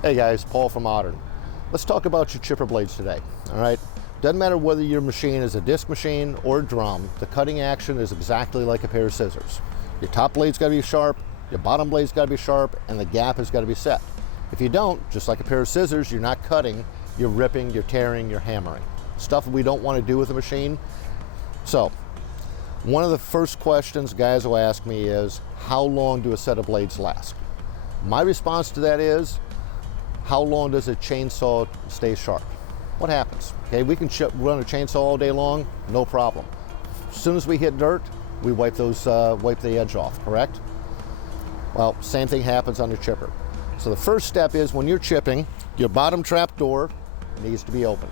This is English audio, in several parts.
Hey guys, Paul from Modern. Let's talk about your chipper blades today, all right? Doesn't matter whether your machine is a disc machine or a drum, the cutting action is exactly like a pair of scissors. Your top blade's gotta be sharp, your bottom blade's gotta be sharp, and the gap has gotta be set. If you don't, just like a pair of scissors, you're not cutting, you're ripping, you're tearing, you're hammering. Stuff we don't wanna do with a machine. So, one of the first questions guys will ask me is, how long do a set of blades last? My response to that is, how long does a chainsaw stay sharp? What happens? Okay, we can run a chainsaw all day long, no problem. As soon as we hit dirt, we wipe the edge off, correct? Well, same thing happens on the chipper. So the first step is when you're chipping, your bottom trap door needs to be open.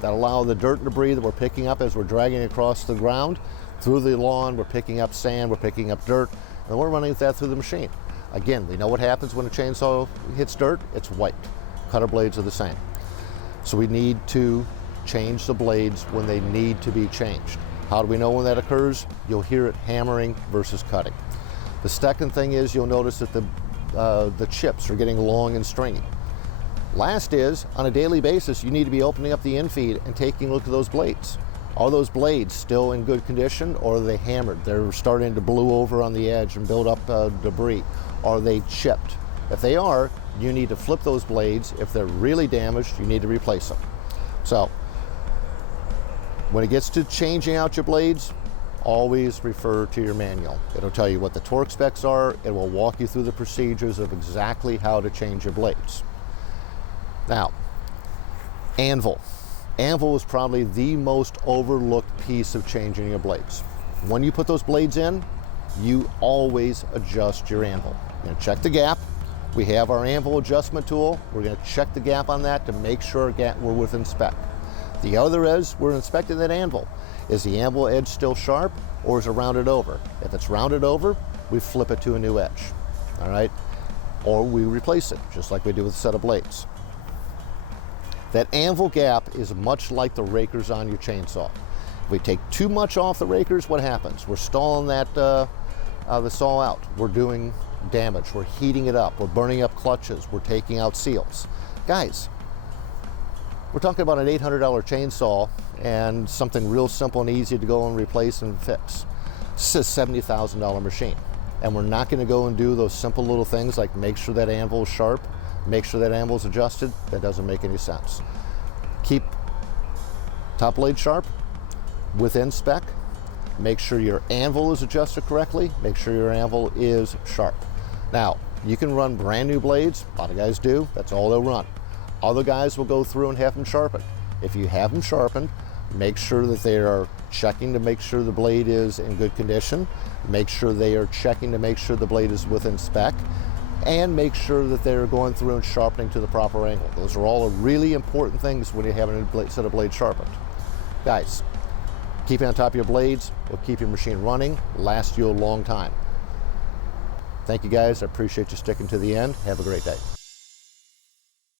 That allows the dirt and debris that we're picking up as we're dragging across the ground. Through the lawn, we're picking up sand, we're picking up dirt, and we're running that through the machine. Again, we know what happens when a chainsaw hits dirt, it's wiped. Cutter blades are the same. So we need to change the blades when they need to be changed. How do we know when that occurs? You'll hear it hammering versus cutting. The second thing is you'll notice that the chips are getting long and stringy. Last is, on a daily basis, you need to be opening up the infeed and taking a look at those blades. Are those blades still in good condition, or are they hammered? They're starting to blue over on the edge and build up debris. Are they chipped? If they are, you need to flip those blades. If they're really damaged, you need to replace them. So, when it gets to changing out your blades, always refer to your manual. It'll tell you what the torque specs are. It will walk you through the procedures of exactly how to change your blades. Now, anvil. Anvil is probably the most overlooked piece of changing your blades. When you put those blades in, you always adjust your anvil. You're gonna check the gap. We have our anvil adjustment tool. We're gonna check the gap on that to make sure we're within spec. The other is, we're inspecting that anvil. Is the anvil edge still sharp, or is it rounded over? If it's rounded over, we flip it to a new edge, all right? Or we replace it, just like we do with a set of blades. That anvil gap is much like the rakers on your chainsaw. If we take too much off the rakers, what happens? We're stalling the saw out. We're doing damage. We're heating it up. We're burning up clutches. We're taking out seals. Guys, we're talking about an $800 chainsaw and something real simple and easy to go and replace and fix. This is a $70,000 machine. And we're not going to go and do those simple little things like make sure that anvil is sharp, make sure that anvil is adjusted. That doesn't make any sense. Keep top blade sharp, within spec. Make sure your anvil is adjusted correctly. Make sure your anvil is sharp. Now, you can run brand new blades. A lot of guys do. That's all they'll run. Other guys will go through and have them sharpened. If you have them sharpened, make sure that they are checking to make sure the blade is in good condition. Make sure they are checking to make sure the blade is within spec. And make sure that they're going through and sharpening to the proper angle. Those are all really important things when you have a set of blades sharpened. Guys, keeping on top of your blades will keep your machine running, last you a long time. Thank you guys, I appreciate you sticking to the end. Have a great day.